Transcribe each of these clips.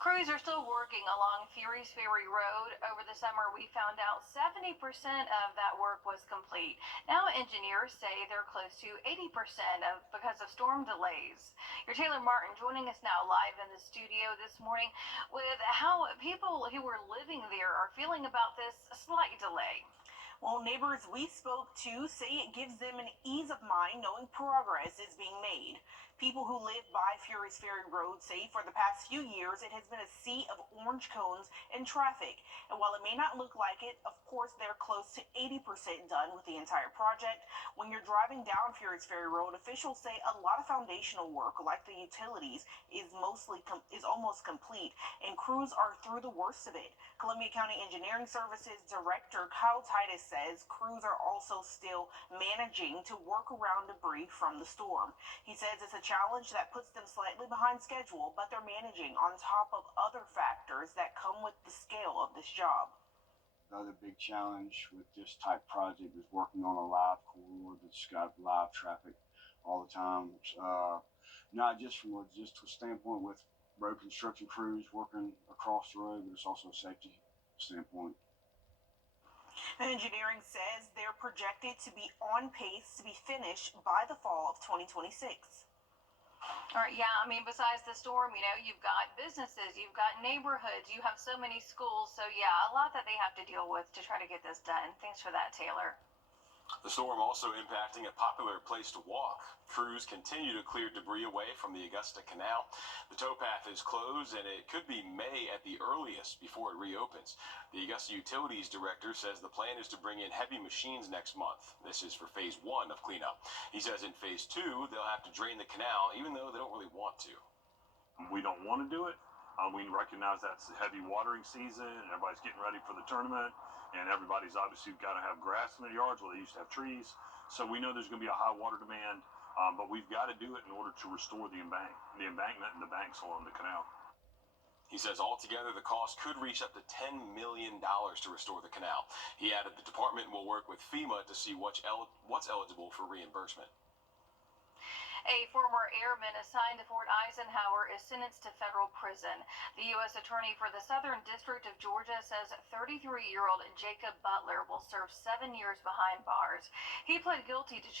Crews are still working along Fury's Ferry Road. Over the summer, we found out 70% of that work was complete. Now engineers say they're close to 80% because of storm delays. Your Taylor Martin joining us now live in the studio this morning with how people who were living there are feeling about this slight delay. Well, neighbors we spoke to say it gives them an ease of mind knowing progress is being made. People who live by Fury's Ferry Road say for the past few years it has been a sea of orange cones and traffic. And while it may not look like it, of course they're close to 80% done with the entire project. When you're driving down Fury's Ferry Road, officials say a lot of foundational work, like the utilities, is almost complete, and crews are through the worst of it. Columbia County Engineering Services Director Kyle Titus says crews are also still managing to work around debris from the storm. He says it's a challenge that puts them slightly behind schedule, but they're managing on top of other factors that come with the scale of this job. Another big challenge with this type project is working on a live corridor that's got live traffic all the time. Not just from a logistical standpoint with road construction crews working across the road, but it's also a safety standpoint. Engineering says they're projected to be on pace to be finished by the fall of 2026. All right, yeah, I mean, besides the storm, you've got businesses, you've got neighborhoods, you have so many schools. So, yeah, a lot that they have to deal with to try to get this done. Thanks for that, Taylor. The storm also impacting a popular place to walk. Crews continue to clear debris away from the Augusta Canal. The towpath is closed, and it could be May at the earliest before it reopens. The Augusta Utilities Director says the plan is to bring in heavy machines next month. This is for Phase 1 of cleanup. He says in Phase 2, they'll have to drain the canal, even though they don't really want to. We don't want to do it. We recognize that's the heavy watering season, and everybody's getting ready for the tournament. And everybody's obviously got to have grass in their yards where they used to have trees. So we know there's going to be a high water demand, but we've got to do it in order to restore the embankment and the banks along the canal. He says altogether the cost could reach up to $10 million to restore the canal. He added the department will work with FEMA to see what's eligible for reimbursement. A former airman assigned to Fort Eisenhower is sentenced to federal prison. The U.S. Attorney for the Southern District of Georgia says 33-year-old Jacob Butler will serve 7 years behind bars. He pled guilty to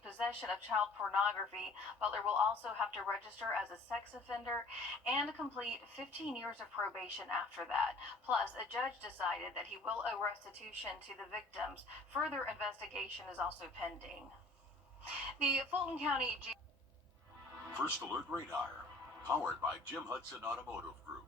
possession of child pornography. Butler will also have to register as a sex offender and complete 15 years of probation after that. Plus, a judge decided that he will owe restitution to the victims. Further investigation is also pending. The Fulton County First Alert Radar, powered by Jim Hudson Automotive Group.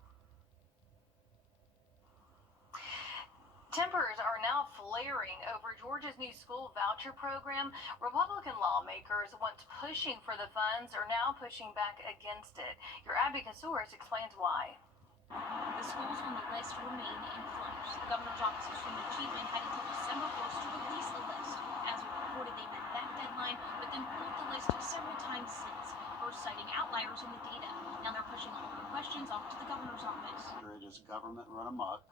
Tempers are now flaring over Georgia's new school voucher program. Republican lawmakers, once pushing for the funds, are now pushing back against it. Your Abby Kasouris explains why. The schools on the list remain in flux. The governor's office of student achievement had until December 1st to release the list. As we reported, they met that deadline, but then pulled the list several times since, first citing outliers in the data. Now they're pushing all the questions off to the governor's office. It is government run amok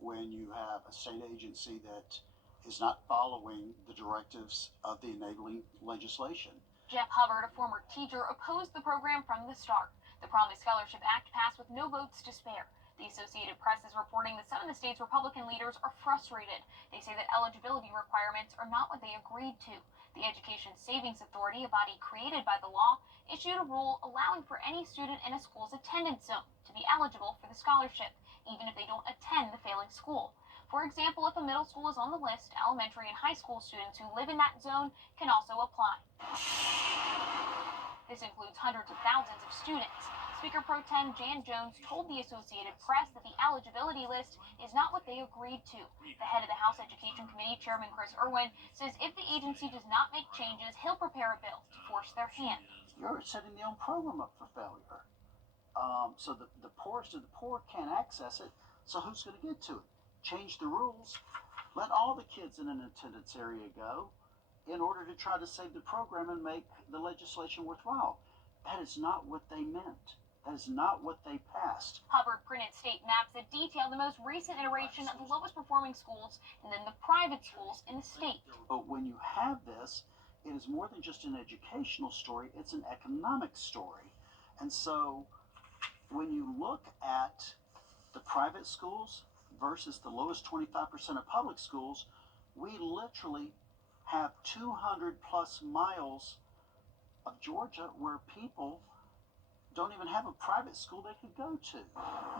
when you have a state agency that is not following the directives of the enabling legislation. Jeff Hubbard, a former teacher, opposed the program from the start. The Promise Scholarship Act passed with no votes to spare. The Associated Press is reporting that some of the state's Republican leaders are frustrated. They say that eligibility requirements are not what they agreed to. The Education Savings Authority, a body created by the law, issued a rule allowing for any student in a school's attendance zone to be eligible for the scholarship, even if they don't attend the failing school. For example, if a middle school is on the list, elementary and high school students who live in that zone can also apply. This includes hundreds of thousands of students. Speaker Pro Tem Jan Jones told the Associated Press that the eligibility list is not what they agreed to. The head of the House Education Committee, Chairman Chris Irwin, says if the agency does not make changes, he'll prepare a bill to force their hand. You're setting the own program up for failure. So the poorest of the poor can't access it, so who's going to get to it? Change the rules. Let all the kids in an attendance area go in order to try to save the program and make the legislation worthwhile. That is not what they meant. That is not what they passed. Hubbard printed state maps that detail the most recent iteration of the lowest performing schools and then the private schools in the state. But when you have this, it is more than just an educational story, it's an economic story. And so when you look look at the private schools versus the lowest 25% of public schools, we literally have 200 plus miles of Georgia where people don't even have a private school they could go to.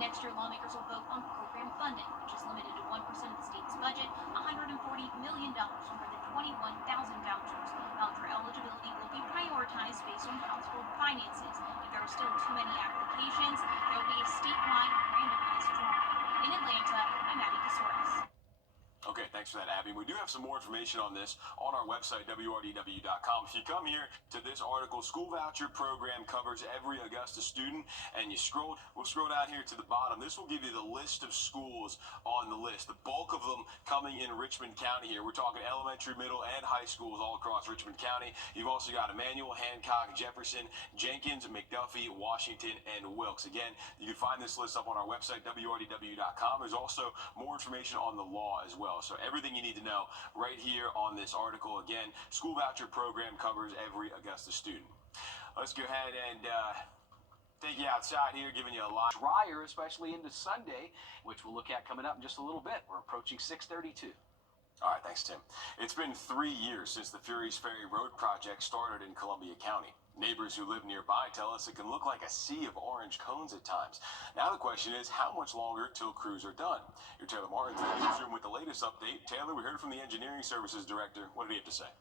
Next year, lawmakers will vote on program funding, which is limited to 1% of the state's budget, $140 million for more than 21,000 vouchers. Voucher eligibility will be prioritized based on household finances. If there are still too many applications, there will be a statewide randomized drawing. In Atlanta, I'm Abby Kasouris. Okay, thanks for that, Abby. We do have some more information on this on our website, wrdw.com. If you come here to this article, school voucher program covers every Augusta student, and we'll scroll down here to the bottom. This will give you the list of schools on the list. The bulk of them coming in Richmond County here. We're talking elementary, middle, and high schools all across Richmond County. You've also got Emmanuel, Hancock, Jefferson, Jenkins, McDuffie, Washington, and Wilkes. Again, you can find this list up on our website, wrdw.com. There's also more information on the law as well. So everything you need to know right here on this article. Again, school voucher program covers every Augusta student. Let's go ahead and take you outside here, giving you a lot. Drier, especially into Sunday, which we'll look at coming up in just a little bit. We're approaching 6:32. All right, thanks, Tim. It's been 3 years since the Fury's Ferry Road project started in Columbia County. Neighbors who live nearby tell us it can look like a sea of orange cones at times. Now the question is, how much longer till crews are done? Your Taylor Martin's in the newsroom with the latest update. Taylor, we heard from the Engineering Services Director. What did he have to say?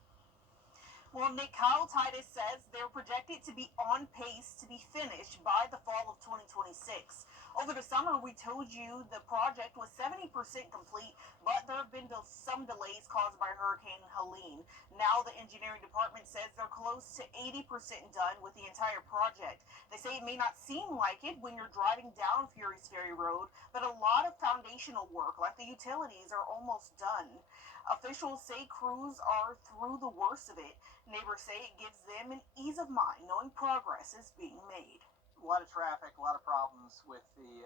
Well, Nick, Kyle Titus says they're projected to be on pace to be finished by the fall of 2026. Over the summer, we told you the project was 70% complete, but there have been some delays caused by Hurricane Helene. Now the engineering department says they're close to 80% done with the entire project. They say it may not seem like it when you're driving down Fury's Ferry Road, but a lot of foundational work, like the utilities, are almost done. Officials say crews are through the worst of it. Neighbors say it gives them an ease of mind knowing progress is being made. A lot of traffic, a lot of problems with the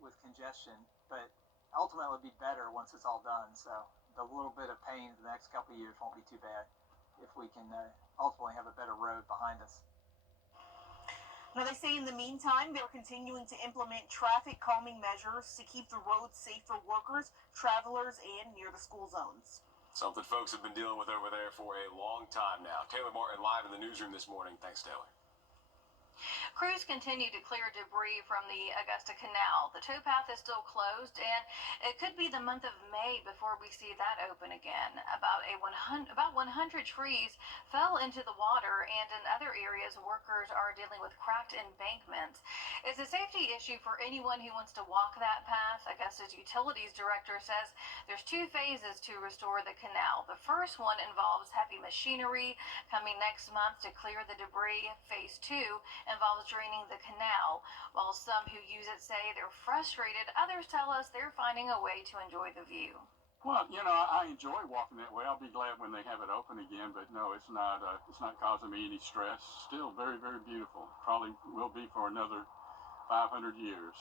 with congestion, but ultimately it'll be better once it's all done. So the little bit of pain the next couple of years won't be too bad if we can ultimately have a better road behind us. Now, they say in the meantime, they're continuing to implement traffic calming measures to keep the roads safe for workers, travelers, and near the school zones. Something folks have been dealing with over there for a long time now. Taylor Martin live in the newsroom this morning. Thanks, Taylor. Crews continue to clear debris from the Augusta Canal. The towpath is still closed, and it could be the month of May before we see that open again. About 100 trees fell into the water, and in other areas, workers are dealing with cracked embankments. It's a safety issue for anyone who wants to walk that path. Augusta's utilities director says there's 2 phases to restore the canal. The first one involves heavy machinery coming next month to clear the debris. Phase 2 involves draining the canal. While some who use it say they're frustrated, others tell us they're finding a way to enjoy the view. Well, I enjoy walking that way. I'll be glad when they have it open again, but no, it's not causing me any stress. Still very, very beautiful. Probably will be for another 500 years.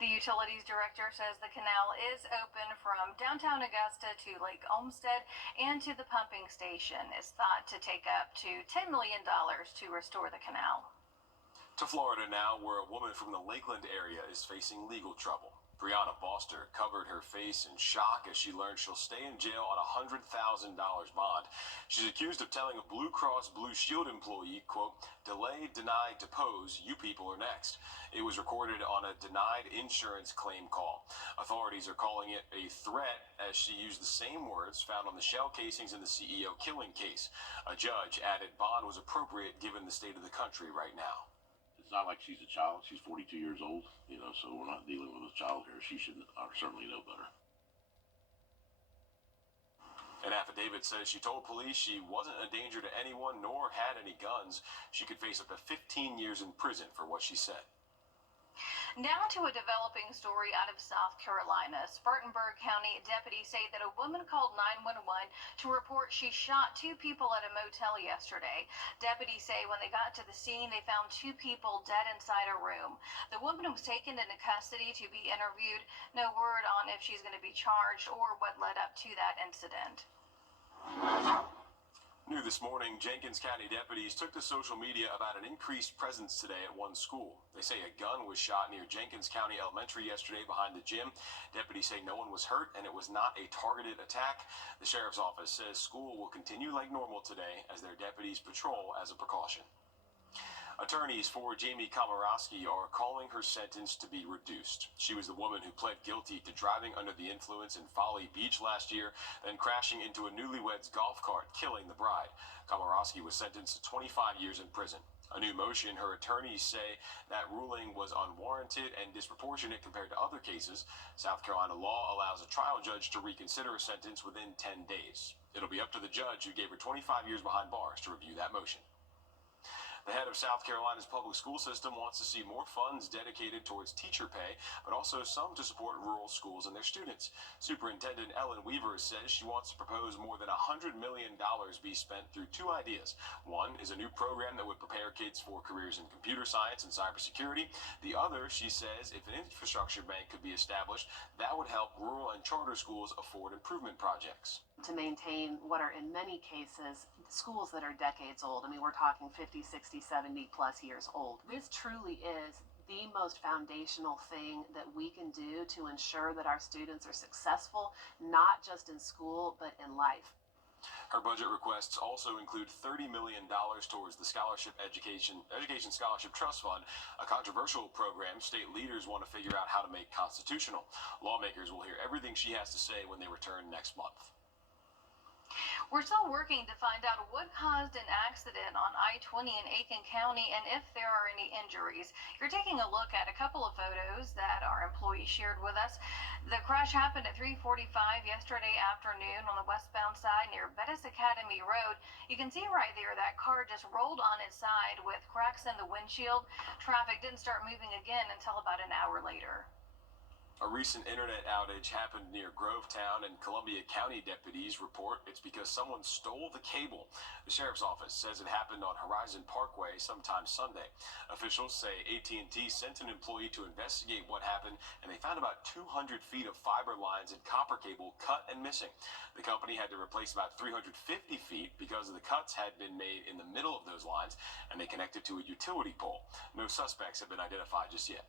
The utilities director says the canal is open from downtown Augusta to Lake Olmsted and to the pumping station. It's thought to take up to $10 million to restore the canal. To Florida now, where a woman from the Lakeland area is facing legal trouble. Brianna Foster covered her face in shock as she learned she'll stay in jail on a $100,000 bond. She's accused of telling a Blue Cross Blue Shield employee, quote, "Delay, deny, depose, you people are next." It was recorded on a denied insurance claim call. Authorities are calling it a threat as she used the same words found on the shell casings in the CEO killing case. A judge added bond was appropriate given the state of the country right now. It's not like she's a child. She's 42 years old, so we're not dealing with a child here. She should certainly know better. An affidavit says she told police she wasn't a danger to anyone nor had any guns. She could face up to 15 years in prison for what she said. Now to a developing story out of South Carolina. Spartanburg County deputies say that a woman called 911 to report she shot 2 people at a motel yesterday. Deputies say when they got to the scene, they found 2 people dead inside a room. The woman was taken into custody to be interviewed. No word on if she's going to be charged or what led up to that incident. New this morning, Jenkins County deputies took to social media about an increased presence today at one school. They say a gun was shot near Jenkins County Elementary yesterday behind the gym. Deputies say no one was hurt and it was not a targeted attack. The sheriff's office says school will continue like normal today as their deputies patrol as a precaution. Attorneys for Jamie Komorowski are calling her sentence to be reduced. She was the woman who pled guilty to driving under the influence in Folly Beach last year, then crashing into a newlywed's golf cart, killing the bride. Komorowski was sentenced to 25 years in prison. A new motion, her attorneys say that ruling was unwarranted and disproportionate compared to other cases. South Carolina law allows a trial judge to reconsider a sentence within 10 days. It'll be up to the judge who gave her 25 years behind bars to review that motion. The head of South Carolina's public school system wants to see more funds dedicated towards teacher pay, but also some to support rural schools and their students. Superintendent Ellen Weaver says she wants to propose more than $100 million be spent through two ideas. One is a new program that would prepare kids for careers in computer science and cybersecurity. The other, she says, if an infrastructure bank could be established, that would help rural and charter schools afford improvement projects. To maintain what are in many cases schools that are decades old. I mean, we're talking 50, 60, 70 plus years old. This truly is the most foundational thing that we can do to ensure that our students are successful, not just in school, but in life. Her budget requests also include $30 million towards the Education Scholarship Trust Fund, a controversial program state leaders want to figure out how to make constitutional. Lawmakers will hear everything she has to say when they return next month. We're still working to find out what caused an accident on I-20 in Aiken County and if there are any injuries. You're taking a look at a couple of photos that our employees shared with us. The crash happened at 3:45 yesterday afternoon on the westbound side near Bettis Academy Road. You can see right there that car just rolled on its side with cracks in the windshield. Traffic didn't start moving again until about an hour later. A recent internet outage happened near Grovetown, and Columbia County deputies report it's because someone stole the cable. The sheriff's office says it happened on Horizon Parkway sometime Sunday. Officials say AT&T sent an employee to investigate what happened, and they found about 200 feet of fiber lines and copper cable cut and missing. The company had to replace about 350 feet because the cuts had been made in the middle of those lines, and they connected to a utility pole. No suspects have been identified just yet.